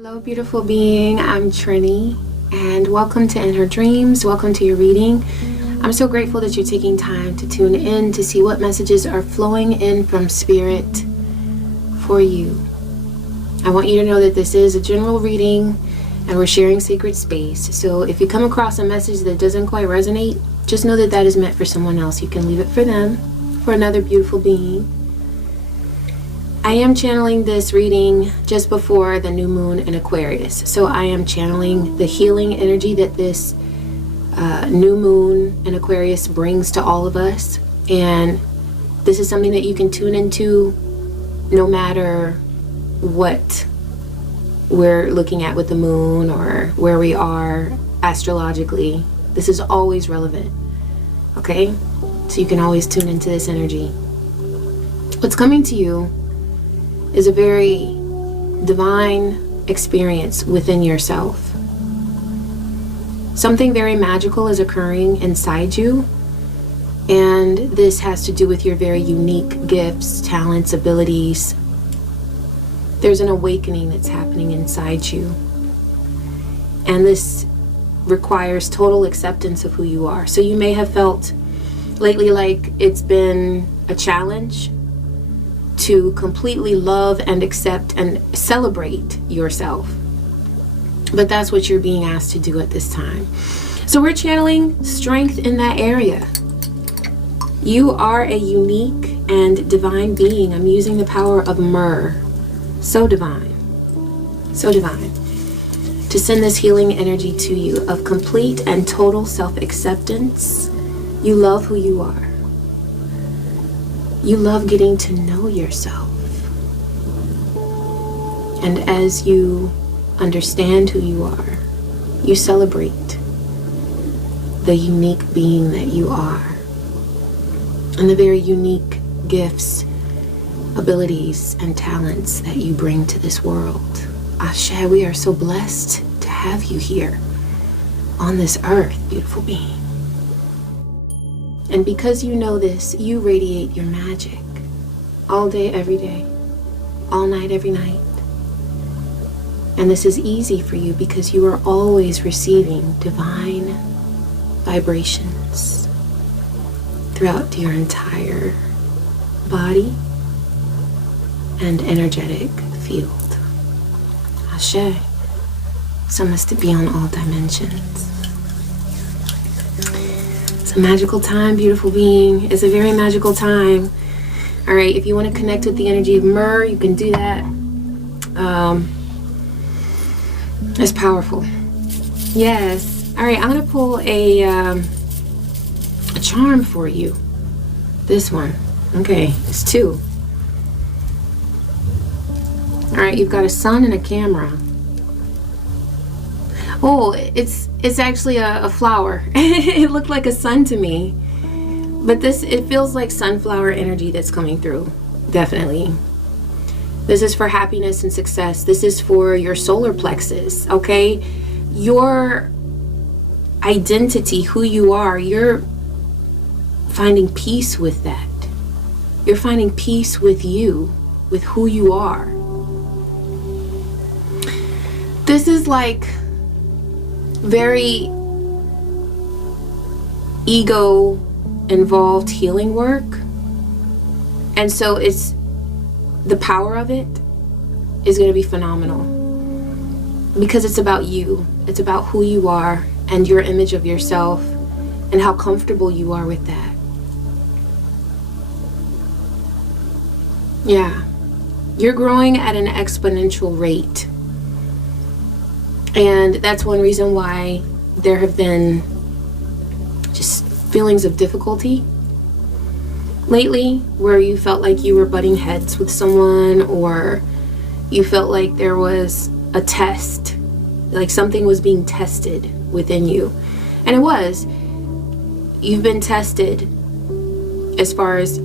Hello beautiful being, I'm Trini and welcome to In Her Dreams. Welcome to your reading. I'm so grateful that you're taking time to tune in to see what messages are flowing in from Spirit for you. I want you to know that this is a general reading and we're sharing sacred space. So if you come across a message that doesn't quite resonate, just know that that is meant for someone else. You can leave it for them, for another beautiful being. I am channeling this reading just before the new moon in Aquarius. So I am channeling the healing energy that this new moon in Aquarius brings to all of us. And this is something that you can tune into no matter what we're looking at with the moon or where we are astrologically. This is always relevant. Okay? So you can always tune into this energy. What's coming to you is a very divine experience within yourself. Something very magical is occurring inside you, and this has to do with your very unique gifts, talents, abilities. There's an awakening that's happening inside you, and this requires total acceptance of who you are. So you may have felt lately like it's been a challenge to completely love and accept and celebrate yourself. But that's what you're being asked to do at this time. So we're channeling strength in that area. You are a unique and divine being. I'm using the power of myrrh. So divine. So divine. To send this healing energy to you of complete and total self-acceptance. You love who you are. You love getting to know yourself. And as you understand who you are, you celebrate the unique being that you are and the very unique gifts, abilities, and talents that you bring to this world. Ashe, we are so blessed to have you here on this earth, beautiful being. And because you know this, you radiate your magic all day, every day, all night, every night. And this is easy for you because you are always receiving divine vibrations throughout your entire body and energetic field. Ashe. So must it be on all dimensions. It's a magical time, beautiful being. It's a very magical time. All right, if you want to connect with the energy of myrrh, you can do that. It's powerful. Yes. All right, I'm going to pull a charm for you. This one. Okay, it's two. All right, you've got a sun and a camera. Oh, it's actually a flower. It looked like a sun to me. But it feels like sunflower energy that's coming through. Definitely. This is for happiness and success. This is for your solar plexus, okay? Your identity, who you are, you're finding peace with that. You're finding peace with you, with who you are. This is like very ego involved healing work, and so it's the power of it is going to be phenomenal because it's about you. It's about who you are and your image of yourself and how comfortable you are with that. Yeah, you're growing at an exponential rate. And that's one reason why there have been just feelings of difficulty lately, where you felt like you were butting heads with someone, or you felt like there was a test, like something was being tested within you. And it was. You've been tested as far as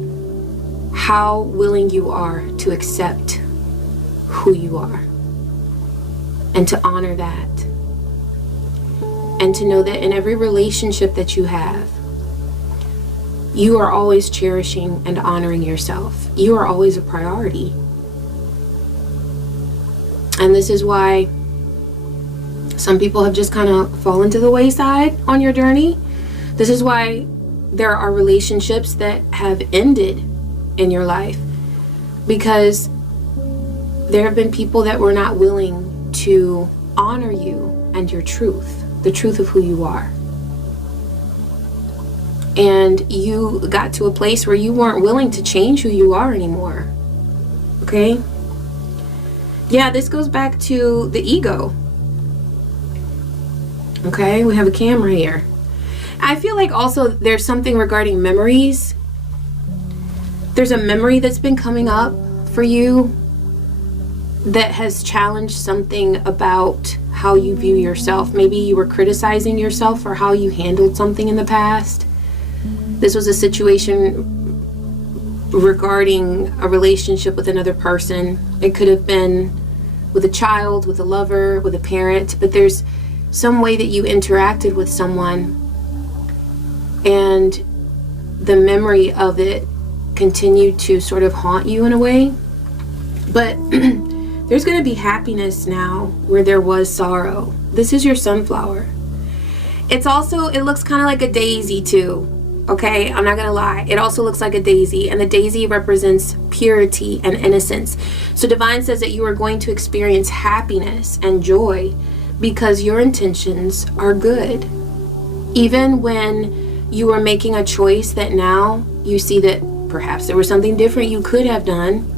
how willing you are to accept who you are. And to honor that. And to know that in every relationship that you have, you are always cherishing and honoring yourself. You are always a priority. And this is why Some people have just kind of fallen to the wayside on your journey. This is why there are relationships that have ended in your life, because there have been people that were not willing to honor you and your truth, the truth of who you are. And you got to a place where you weren't willing to change who you are anymore. Okay? Yeah, this goes back to the ego. Okay, we have a camera here. I feel like also there's something regarding memories. There's a memory that's been coming up for you that has challenged something about how you view yourself. Maybe you were criticizing yourself for how you handled something in the past. This was a situation regarding a relationship with another person. It could have been with a child, with a lover, with a parent, but there's some way that you interacted with someone and the memory of it continued to sort of haunt you in a way. But there's going to be happiness now where there was sorrow. This is your sunflower. It's also, it looks kind of like a daisy too. Okay, I'm not gonna lie. It also looks like a daisy, and the daisy represents purity and innocence. So Divine says that you are going to experience happiness and joy because your intentions are good. Even when you are making a choice that now you see that perhaps there was something different you could have done,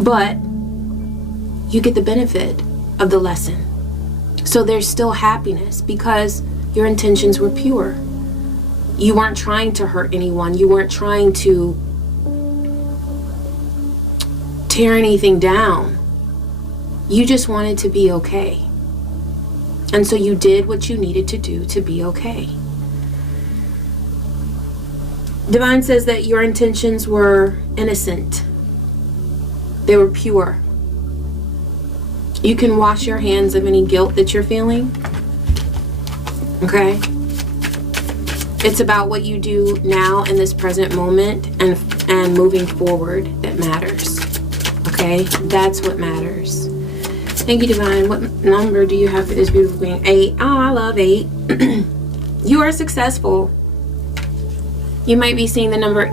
but you get the benefit of the lesson. So there's still happiness because your intentions were pure. You weren't trying to hurt anyone. You weren't trying to tear anything down. You just wanted to be okay. And so you did what you needed to do to be okay. Divine says that your intentions were innocent. They were pure. You can wash your hands of any guilt that you're feeling. Okay? It's about what you do now in this present moment and moving forward that matters. Okay? That's what matters. Thank you, Divine. What number do you have for this beautiful being? 8. Oh, I love 8. You are successful. You might be seeing the number 8.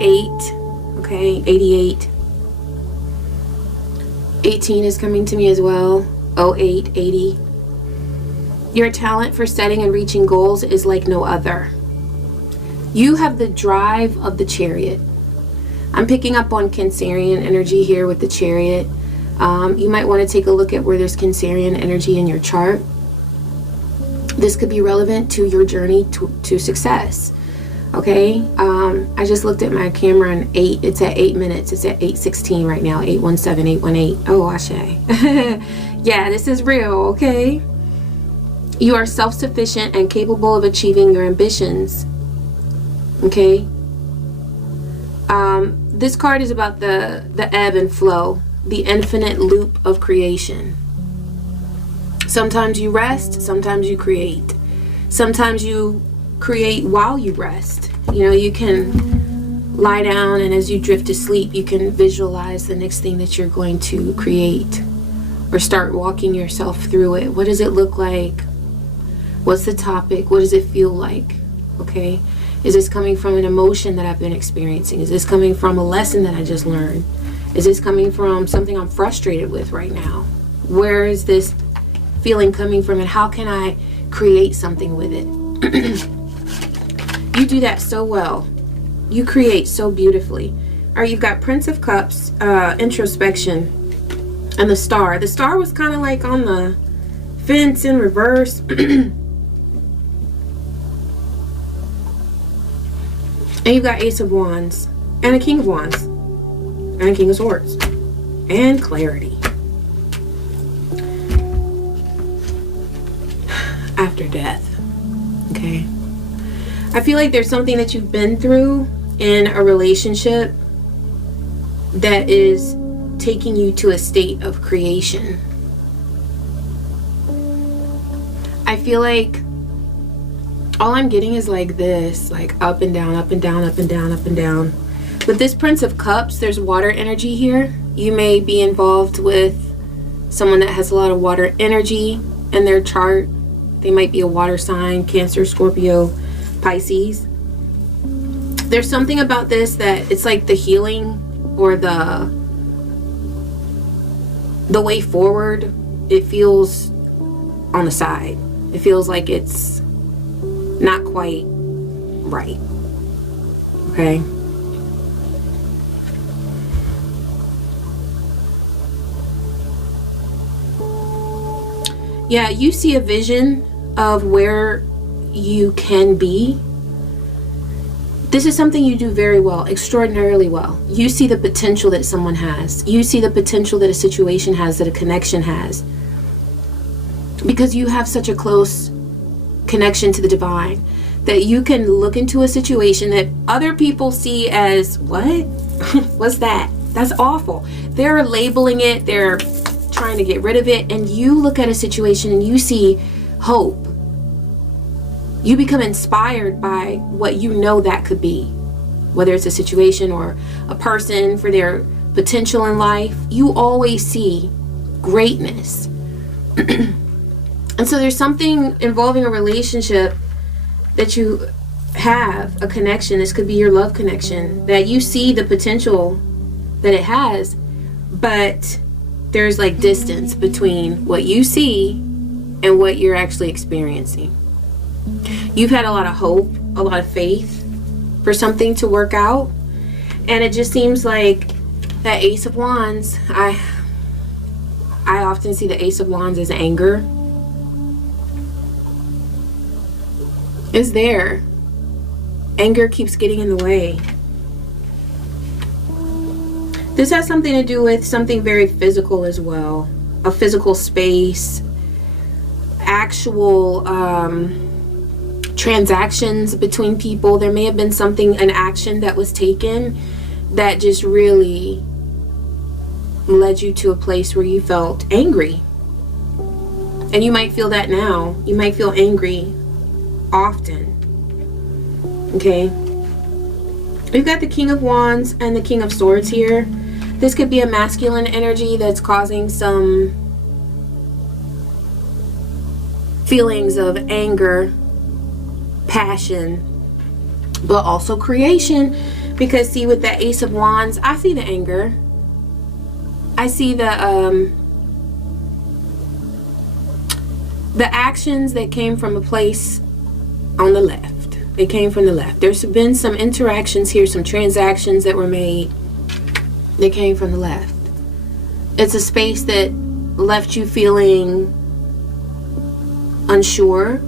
Okay? 88. 18 is coming to me as well. 08, 80. Your talent for setting and reaching goals is like no other. You have the drive of the Chariot. I'm picking up on Cancerian energy here with the Chariot. You might want to take a look at where there's Cancerian energy in your chart. This could be relevant to your journey to success. Okay? I just looked at my camera and it's at 8 minutes. It's at 8:16 right now. 8:17, 8:18. Oh, Ashe. Yeah, this is real, okay? You are self-sufficient and capable of achieving your ambitions. Okay? This card is about the ebb and flow, the infinite loop of creation. Sometimes you rest, sometimes you create. Sometimes you create while you rest. You know, you can lie down and as you drift to sleep, you can visualize the next thing that you're going to create or start walking yourself through it. What does it look like? What's the topic? What does it feel like? Okay? Is this coming from an emotion that I've been experiencing? Is this coming from a lesson that I just learned? Is this coming from something I'm frustrated with right now? Where is this feeling coming from and how can I create something with it? You do that so well. You create so beautifully. All right, you've got Prince of Cups, introspection, and the Star. The Star was kind of like on the fence in reverse. And you've got Ace of Wands, and a King of Wands, and a King of Swords, and clarity. After death. Okay. I feel like there's something that you've been through in a relationship that is taking you to a state of creation. I feel like all I'm getting is like this, like up and down, up and down, up and down, up and down. With this Prince of Cups, there's water energy here. You may be involved with someone that has a lot of water energy. in their chart. They might be a water sign, Cancer, Scorpio, Pisces. There's something about this that it's like the healing or the way forward. It feels on the side. It feels like it's not quite right. Okay. Yeah, you see a vision of where you can be. This is something you do very well, extraordinarily well. You see the potential that someone has. You see the potential that a situation has, that a connection has. Because you have such a close connection to the divine, that you can look into a situation that other people see as, what? What's that? That's awful. They're labeling it, they're trying to get rid of it, and you look at a situation and you see hope. You become inspired by what you know that could be, whether it's a situation or a person, for their potential in life. You always see greatness. And so there's something involving a relationship that you have, a connection. This could be your love connection, that you see the potential that it has, but there's like distance between what you see and what you're actually experiencing. You've had a lot of hope, a lot of faith for something to work out, and it just seems like that Ace of Wands, I often see the Ace of Wands as anger. Is there. Anger keeps getting in the way. This has something to do with something very physical as well. A physical space, actual transactions between people. There may have been an action that was taken that just really led you to a place where you felt angry. And you might feel that now. You might feel angry often. Okay? We've got the King of Wands and the King of Swords here. This could be a masculine energy that's causing some feelings of anger, passion, but also creation. Because see, with that Ace of Wands, I see the anger. I see the actions that came from a place on the left. They came from the left. There's been some interactions here, some transactions that were made. They came from the left. It's a space that left you feeling unsure.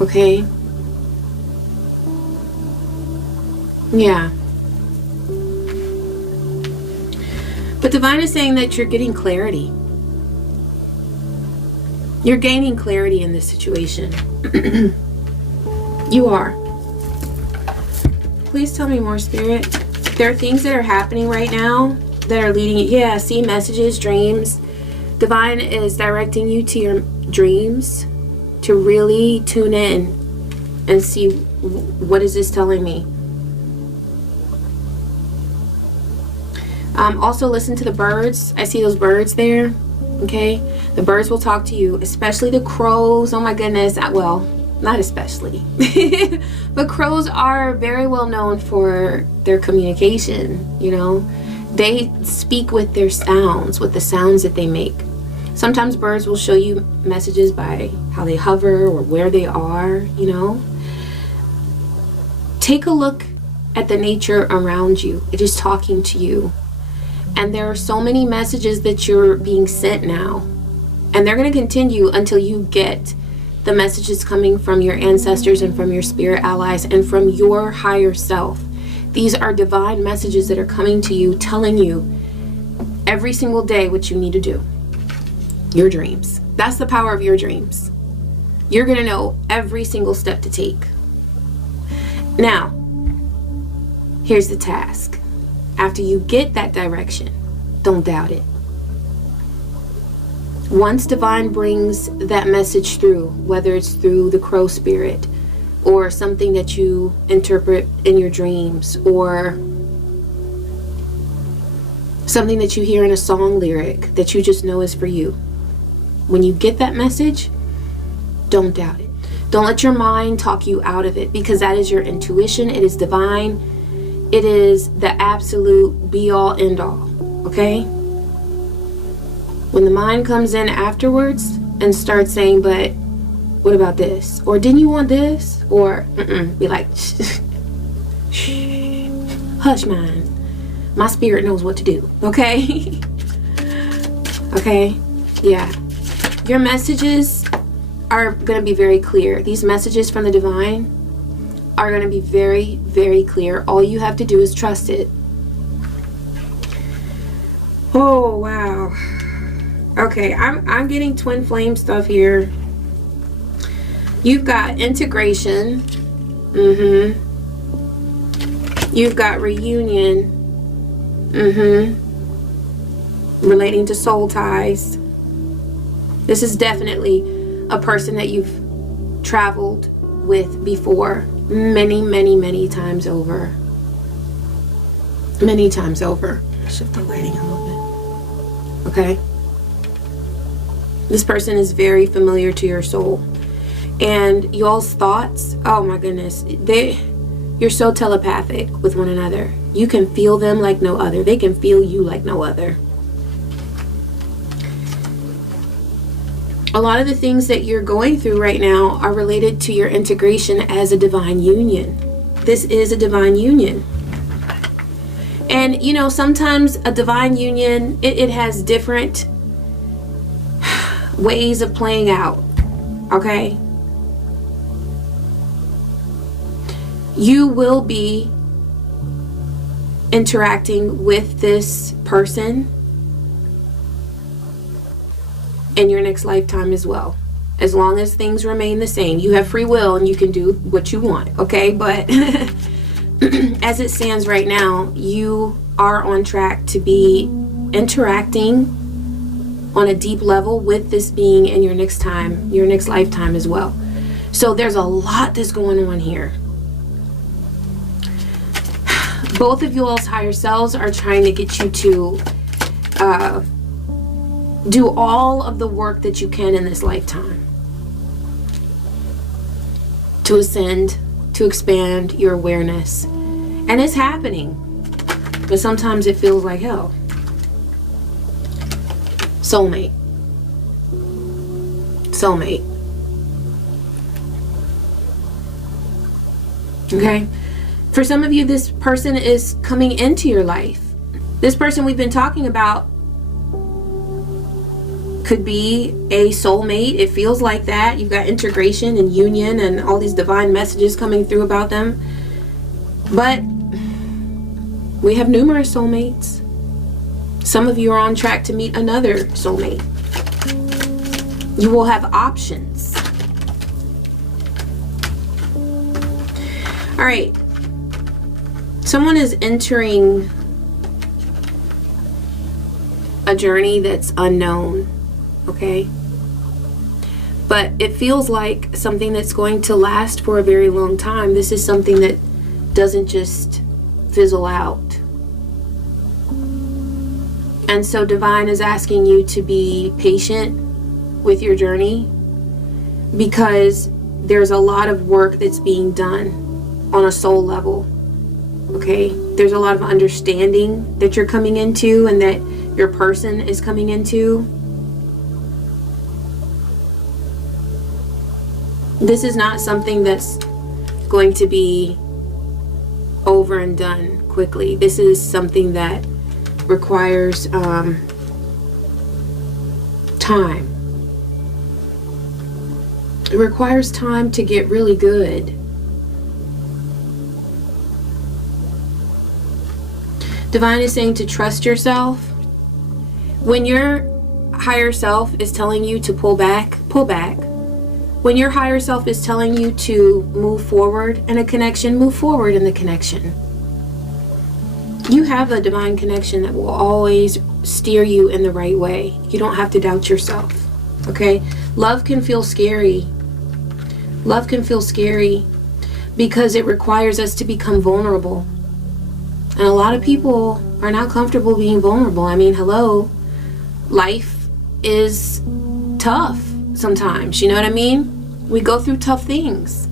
Okay? Yeah. But Divine is saying that you're getting clarity. You're gaining clarity in this situation. You are. Please tell me more, Spirit. There are things that are happening right now that are leading you. Yeah, see messages, dreams. Divine is directing you to your dreams to really tune in and see, what is this telling me? Also listen to the birds. I see those birds there. Okay, the birds will talk to you, especially the crows. Oh my goodness. Well, not especially. But crows are very well known for their communication. You know, they speak with their sounds, with the sounds that they make. Sometimes birds will show you messages by how they hover or where they are. You know, take a look at the nature around you. It is talking to you. And there are so many messages that you're being sent now. And they're going to continue until you get the messages coming from your ancestors and from your spirit allies and from your higher self. These are divine messages that are coming to you, telling you every single day what you need to do. Your dreams. That's the power of your dreams. You're going to know every single step to take. Now, here's the task. After you get that direction, don't doubt it. Once Divine brings that message through, whether it's through the crow spirit or something that you interpret in your dreams or something that you hear in a song lyric that you just know is for you, When you get that message, don't doubt it. Don't let your mind talk you out of it, because that is your intuition. It is divine. It is the absolute be all end all. Okay? When the mind comes in afterwards and starts saying, but what about this? Or didn't you want this? Or be like, shh, hush, mind. My spirit knows what to do. Okay? Okay? Yeah. Your messages are going to be very clear. These messages from the divine are going to be very, very clear. All you have to do is trust it. Oh, wow. Okay, I'm getting twin flame stuff here. You've got integration. You've got reunion. Relating to soul ties. This is definitely a person that you've traveled with before. Many times over. Many times over. Shift the lighting a little bit. Okay? This person is very familiar to your soul. And y'all's thoughts, oh my goodness, you're so telepathic with one another. You can feel them like no other. They can feel you like no other. A lot of the things that you're going through right now are related to your integration as a divine union. This is a divine union. And, you know, sometimes a divine union, it has different ways of playing out. Okay? You will be interacting with this person in your next lifetime as well, as long as things remain the same. You have free will and you can do what you want, okay? But as it stands right now, you are on track to be interacting on a deep level with this being in your next lifetime as well. So there's a lot that's going on here. Both of you all's higher selves are trying to get you to do all of the work that you can in this lifetime to ascend, to expand your awareness. And it's happening, but sometimes it feels like hell. Soulmate. Okay? For some of you, this person is coming into your life. This person we've been talking about could be a soulmate. It feels like that. You've got integration and union and all these divine messages coming through about them. But we have numerous soulmates. Some of you are on track to meet another soulmate. You will have options. All right. Someone is entering a journey that's unknown. Okay? But it feels like something that's going to last for a very long time. This is something that doesn't just fizzle out. And so Divine is asking you to be patient with your journey, because there's a lot of work that's being done on a soul level. Okay? There's a lot of understanding that you're coming into and that your person is coming into. This is not something that's going to be over and done quickly. This is something that requires time. It requires time to get really good. Divine is saying to trust yourself. When your higher self is telling you to pull back, pull back. When your higher self is telling you to move forward in a connection, move forward in the connection. You have a divine connection that will always steer you in the right way. You don't have to doubt yourself. Okay? Love can feel scary. Love can feel scary because it requires us to become vulnerable. And a lot of people are not comfortable being vulnerable. I mean, hello. Life is tough sometimes, you know what I mean? We go through tough things.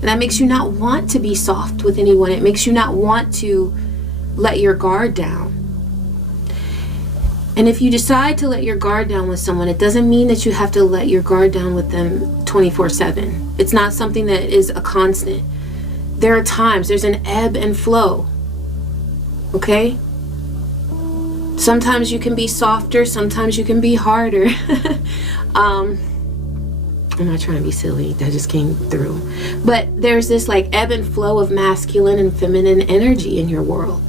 And that makes you not want to be soft with anyone. It makes you not want to let your guard down. And if you decide to let your guard down with someone, it doesn't mean that you have to let your guard down with them 24/7. It's not something that is a constant. There are times, there's an ebb and flow. Okay? Sometimes you can be softer, sometimes you can be harder. I'm not trying to be silly, that just came through. But there's this like ebb and flow of masculine and feminine energy in your world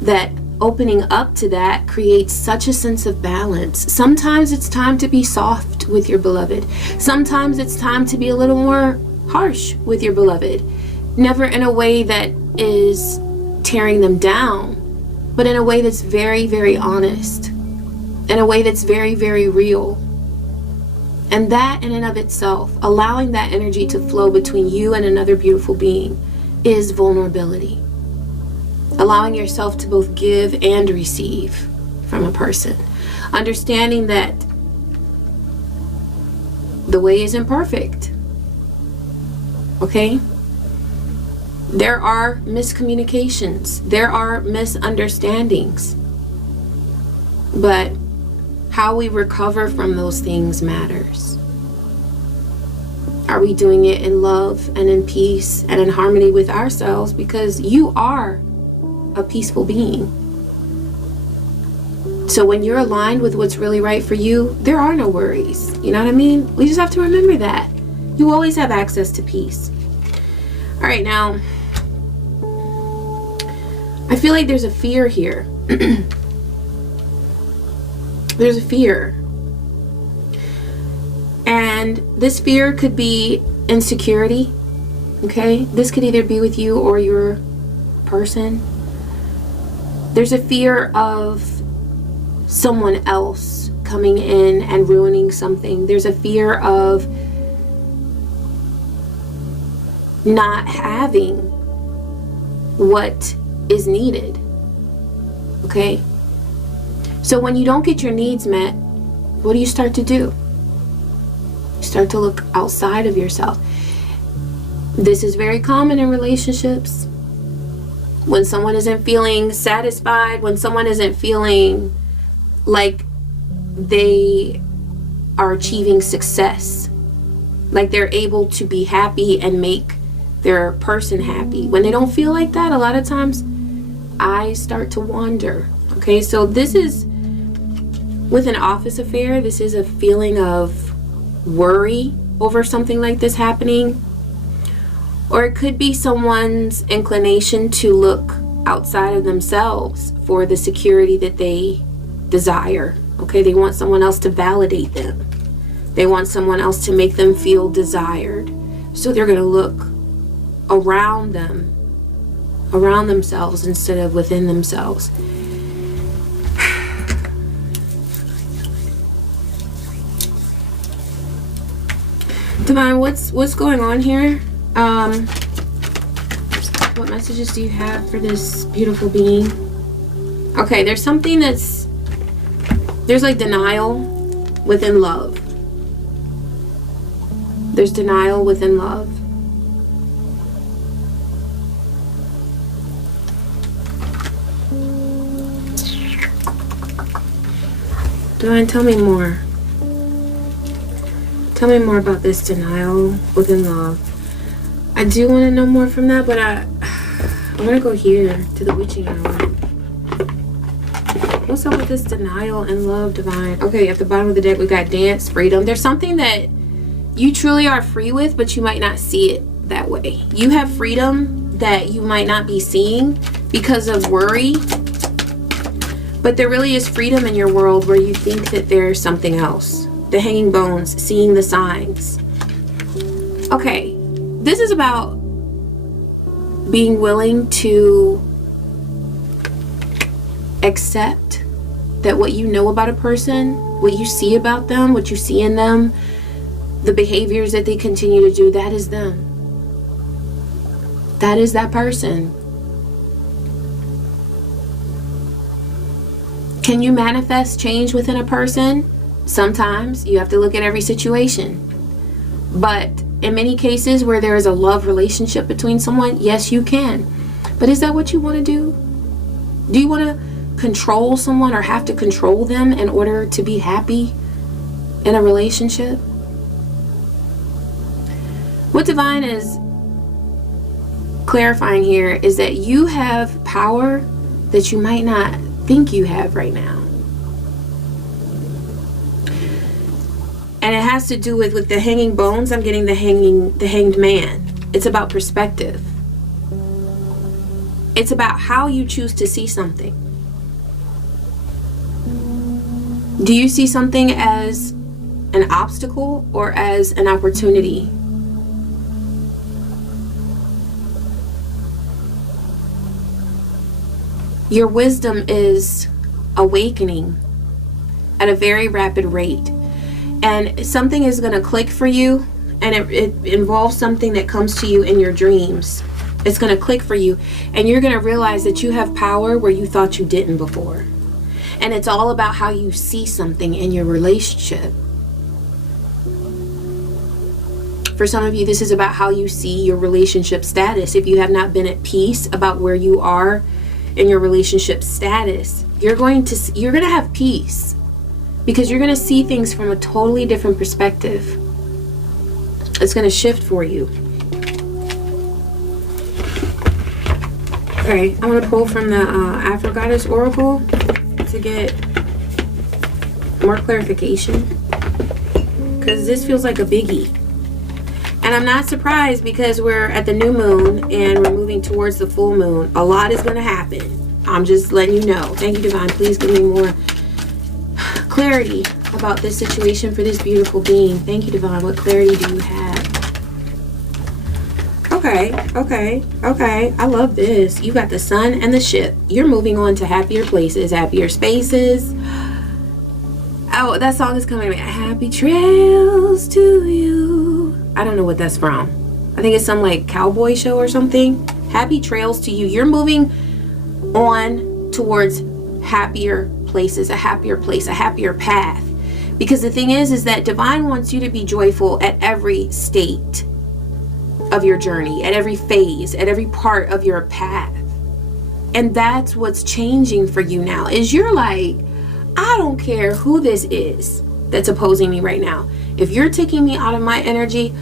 that opening up to that creates such a sense of balance. Sometimes it's time to be soft with your beloved. Sometimes it's time to be a little more harsh with your beloved. Never in a way that is tearing them down, but in a way that's very, very honest. In a way that's very, very real. And that in and of itself, allowing that energy to flow between you and another beautiful being, is vulnerability. Allowing yourself to both give and receive from a person. Understanding that the way isn't perfect. Okay? There are miscommunications. There are misunderstandings. But how we recover from those things matters. Are we doing it in love and in peace and in harmony with ourselves? Because you are a peaceful being. So when you're aligned with what's really right for you, there are no worries. You know what I mean? We just have to remember that. You always have access to peace. All right, now, I feel like there's a fear here. There's a fear. And this fear could be insecurity. Okay? This could either be with you or your person. There's a fear of someone else coming in and ruining something. There's a fear of not having what is needed. Okay? So when you don't get your needs met, what do you start to do? You start to look outside of yourself. This is very common in relationships. When someone isn't feeling satisfied, when someone isn't feeling like they are achieving success, like they're able to be happy and make their person happy. When they don't feel like that, a lot of times I start to wander. Okay, so this is, with an office affair, this is a feeling of worry over something like this happening. Or it could be someone's inclination to look outside of themselves for the security that they desire. Okay, they want someone else to validate them. They want someone else to make them feel desired. So they're going to look around them, around themselves instead of within themselves. Divine, what's going on here? What messages do you have for this beautiful being? Okay, there's something there's like denial within love. There's denial within love. Divine, tell me more. Tell me more about this denial within love. I do want to know more from that, but I want to go here to the witching hour. What's up with this denial and love, Divine? Okay, at the bottom of the deck, we got dance, freedom. There's something that you truly are free with, but you might not see it that way. You have freedom that you might not be seeing because of worry. But there really is freedom in your world where you think that there's something else. The hanging bones, seeing the signs. Okay, this is about being willing to accept that what you know about a person, what you see about them, what you see in them, the behaviors that they continue to do, that is them. That is that person. Can you manifest change within a person? Sometimes you have to look at every situation. But in many cases where there is a love relationship between someone, yes, you can. But is that what you want to do? Do you want to control someone or have to control them in order to be happy in a relationship? What Divine is clarifying here is that you have power that you might not think you have right now. And it has to do with the hanging bones. I'm getting the hanged man. It's about perspective. It's about how you choose to see something. Do you see something as an obstacle or as an opportunity? Your wisdom is awakening at a very rapid rate. And something is going to click for you, and it involves something that comes to you in your dreams. It's going to click for you, and you're going to realize that you have power where you thought you didn't before. And it's all about how you see something in your relationship. For some of you, this is about how you see your relationship status. If you have not been at peace about where you are in your relationship status, you're going to have peace. Because you're going to see things from a totally different perspective. It's going to shift for you. Okay, I'm going to pull from the Afro Goddess Oracle to get more clarification. Because this feels like a biggie. And I'm not surprised because we're at the new moon and we're moving towards the full moon. A lot is going to happen. I'm just letting you know. Thank you, Divine. Please give me more clarity about this situation for this beautiful being. Thank you, Divine. What clarity do you have? Okay. I love this. You got the sun and the ship. You're moving on to happier places, happier spaces. Oh, that song is coming to me. Happy trails to you. I don't know what that's from. I think it's some like cowboy show or something. Happy trails to you. You're moving on towards happier places, a happier place, a happier path. Because the thing is that Divine wants you to be joyful at every state of your journey, at every phase, at every part of your path. And that's what's changing for you now, is you're like, I don't care who this is that's opposing me right now. If you're taking me out of my energy,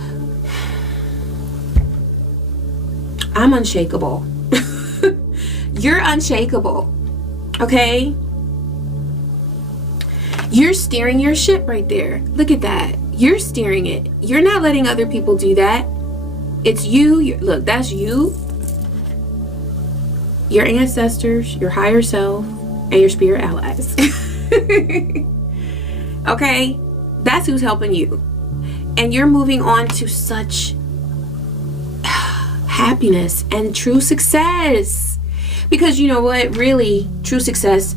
I'm unshakable. You're unshakable. Okay? You're steering your ship right there. Look at that. You're steering it. You're not letting other people do that. It's you. Look, that's you, your ancestors, your higher self, and your spirit allies. Okay? That's who's helping you. And you're moving on to such happiness and true success. Because you know what? Really, true success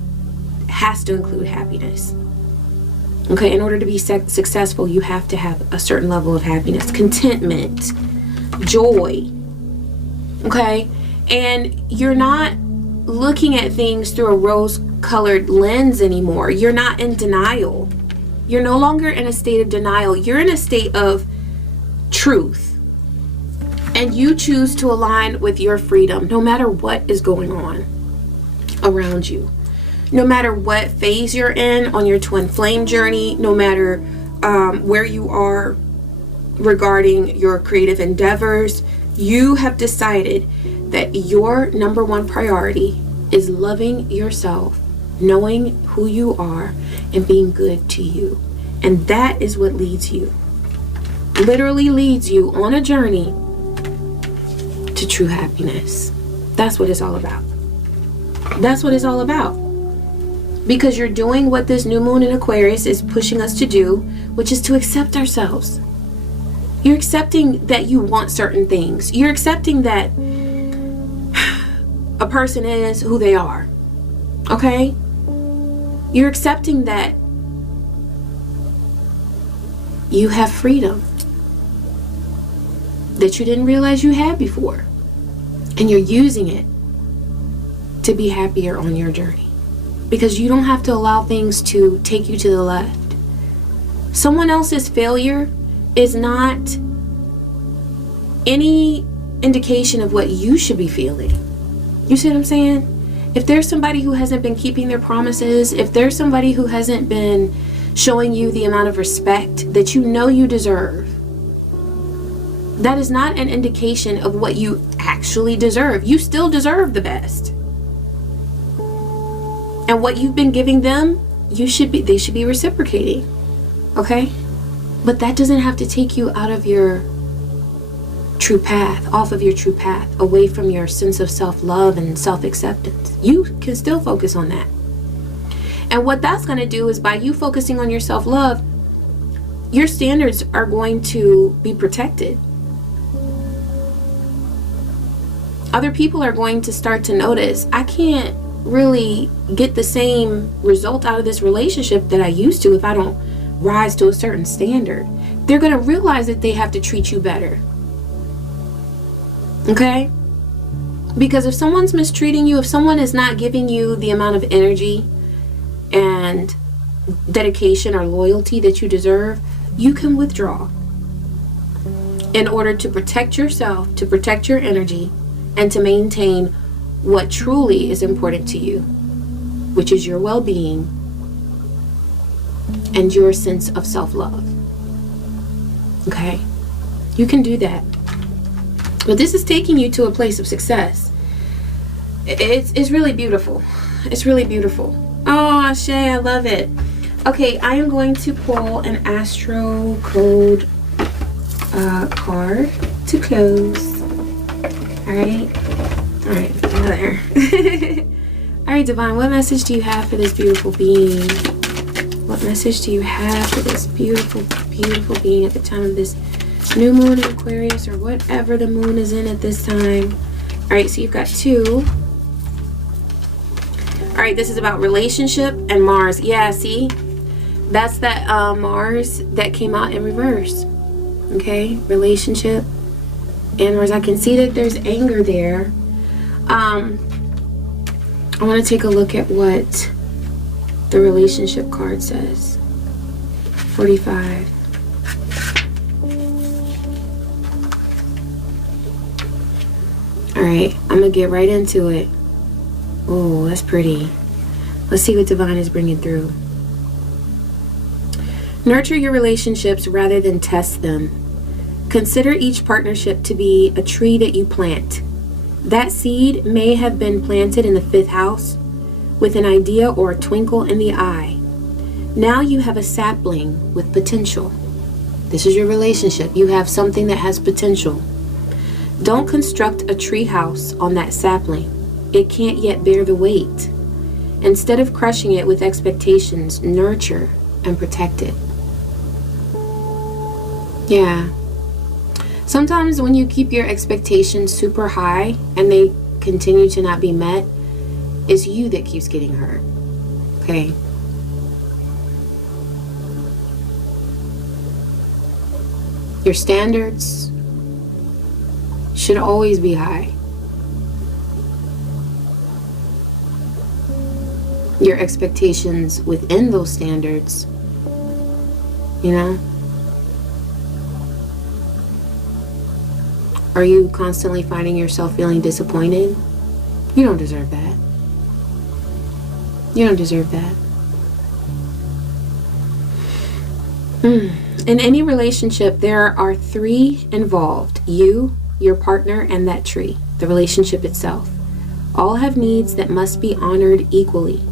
has to include happiness. Okay, in order to be successful, you have to have a certain level of happiness, contentment, joy. Okay? And you're not looking at things through a rose-colored lens anymore. You're not in denial. You're no longer in a state of denial. You're in a state of truth. And you choose to align with your freedom no matter what is going on around you. No matter what phase you're in on your twin flame journey, no matter where you are regarding your creative endeavors, you have decided that your number one priority is loving yourself, knowing who you are, and being good to you. And that is what leads you, literally leads you on a journey to true happiness. That's what it's all about. That's what it's all about. Because you're doing what this new moon in Aquarius is pushing us to do, which is to accept ourselves. You're accepting that you want certain things. You're accepting that a person is who they are. Okay? You're accepting that you have freedom that you didn't realize you had before. And you're using it to be happier on your journey. Because you don't have to allow things to take you to the left. Someone else's failure is not any indication of what you should be feeling. You see what I'm saying? If there's somebody who hasn't been keeping their promises, if there's somebody who hasn't been showing you the amount of respect that you know you deserve, that is not an indication of what you actually deserve. You still deserve the best. And what you've been giving them, they should be reciprocating. Okay? But that doesn't have to take you out of your true path, off of your true path, away from your sense of self-love and self-acceptance. You can still focus on that. And what that's going to do is, by you focusing on your self-love, your standards are going to be protected. Other people are going to start to notice, I can't really get the same result out of this relationship that I used to if I don't rise to a certain standard. They're going to realize that they have to treat you better. Okay? Because if someone's mistreating you, if someone is not giving you the amount of energy and dedication or loyalty that you deserve, you can withdraw in order to protect yourself, to protect your energy, and to maintain what truly is important to you, which is your well-being and your sense of self-love. Okay? You can do that. But this is taking you to a place of success. It's really beautiful. It's really beautiful. Oh, Shay, I love it. Okay, I am going to pull an Astro code card to close. Alright? Alright, there. Alright, Divine, what message do you have for this beautiful being? What message do you have for this beautiful, beautiful being at the time of this new moon in Aquarius, or whatever the moon is in at this time? Alright, so you've got 2. Alright, this is about relationship and Mars. Yeah, see? That's that Mars that came out in reverse. Okay? Relationship and Mars. I can see that there's anger there. I want to take a look at what the relationship card says. 45. Alright, I'm going to get right into it. Oh, that's pretty. Let's see what Divine is bringing through. Nurture your relationships rather than test them. Consider each partnership to be a tree that you plant. That seed may have been planted in the 5th house with an idea or a twinkle in the eye. Now you have a sapling with potential. This is your relationship. You have something that has potential. Don't construct a tree house on that sapling. It can't yet bear the weight. Instead of crushing it with expectations, nurture and protect it. Yeah. Sometimes when you keep your expectations super high and they continue to not be met, it's you that keeps getting hurt. Okay? Your standards should always be high. Your expectations within those standards, you know? Are you constantly finding yourself feeling disappointed? You don't deserve that. You don't deserve that. In any relationship, there are 3 involved. You, your partner, and that tree, the relationship itself. All have needs that must be honored equally.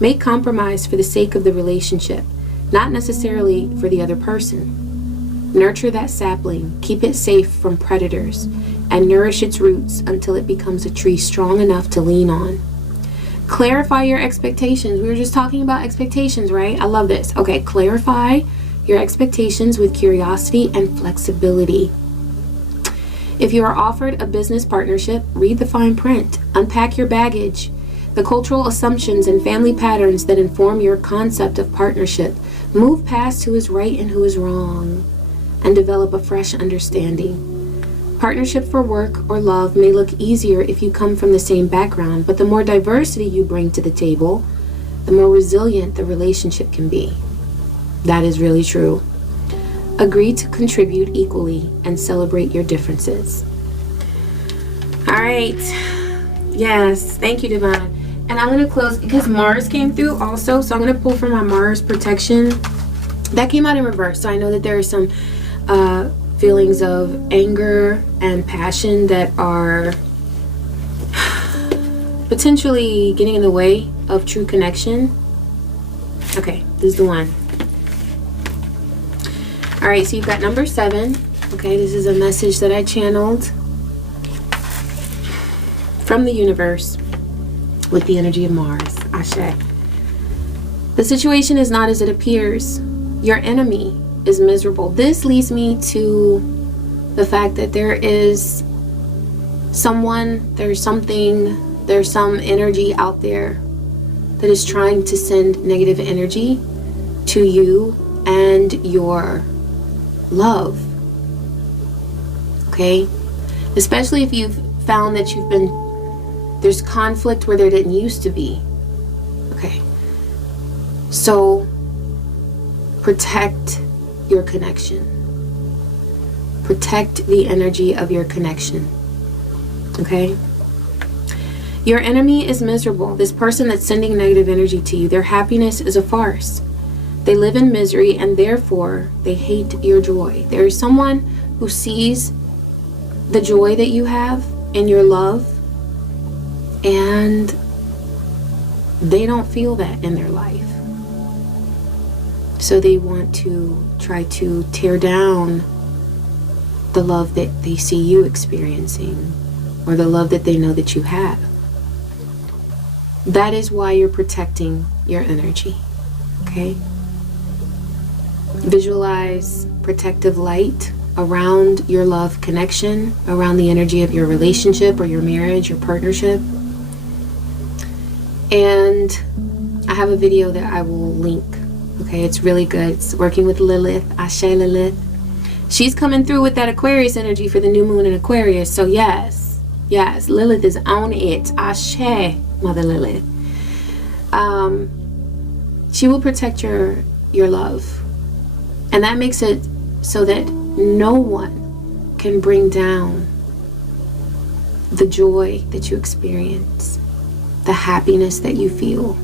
Make compromise for the sake of the relationship, not necessarily for the other person. Nurture that sapling, keep it safe from predators, and nourish its roots until it becomes a tree strong enough to lean on. Clarify your expectations. We were just talking about expectations, right? I love this. Okay, clarify your expectations with curiosity and flexibility. If you are offered a business partnership, read the fine print. Unpack your baggage, the cultural assumptions and family patterns that inform your concept of partnership. Move past who is right and who is wrong, and develop a fresh understanding. Partnership for work or love may look easier if you come from the same background, but the more diversity you bring to the table, the more resilient the relationship can be. That is really true. Agree to contribute equally and celebrate your differences. All right. Yes. Thank you, Divine. And I'm going to close because Mars came through also. So I'm going to pull from my Mars protection. That came out in reverse. So I know that there are some feelings of anger and passion that are potentially getting in the way of true connection. Okay, this is the one. All right, so you've got number 7. Okay, this is a message that I channeled from the universe with the energy of Mars. Ashe. The situation is not as it appears. Your enemy is miserable. This leads me to the fact that there is someone, there's something, there's some energy out there that is trying to send negative energy to you and your love. Okay? Especially if you've found that there's conflict where there didn't used to be. Okay. So protect your connection. Protect the energy of your connection. Okay? Your enemy is miserable. This person that's sending negative energy to you, their happiness is a farce. They live in misery and therefore they hate your joy. There is someone who sees the joy that you have in your love and they don't feel that in their life. So they want to try to tear down the love that they see you experiencing or the love that they know that you have. That is why you're protecting your energy. Okay? Visualize protective light around your love connection, around the energy of your relationship or your marriage, your partnership. And I have a video that I will link. Okay, it's really good. It's working with Lilith, Ashe Lilith. She's coming through with that Aquarius energy for the new moon in Aquarius. So yes, Lilith is on it. Ashe, Mother Lilith. She will protect your love. And that makes it so that no one can bring down the joy that you experience, the happiness that you feel,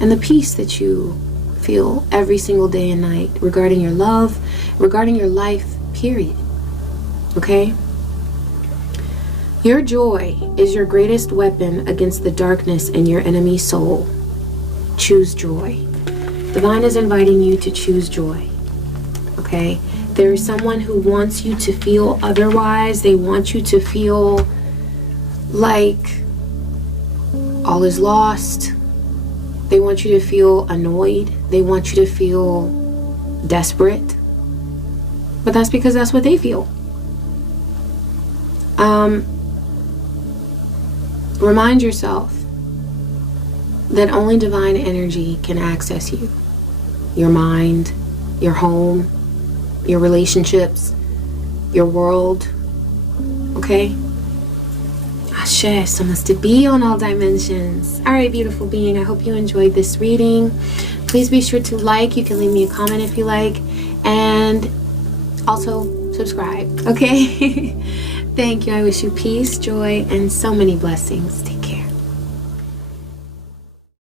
and the peace that you feel every single day and night regarding your love, regarding your life, period. Okay? Your joy is your greatest weapon against the darkness in your enemy's soul. Choose joy. Divine is inviting you to choose joy. Okay? There is someone who wants you to feel otherwise. They want you to feel like all is lost. They want you to feel annoyed. They want you to feel desperate. But that's because that's what they feel. Remind yourself that only divine energy can access you. Your mind, your home, your relationships, your world. Okay? Ashe, so must it be on all dimensions. All right, beautiful being, I hope you enjoyed this reading. Please be sure to like. You can leave me a comment if you like. And also subscribe, okay? Thank you. I wish you peace, joy, and so many blessings. Take care.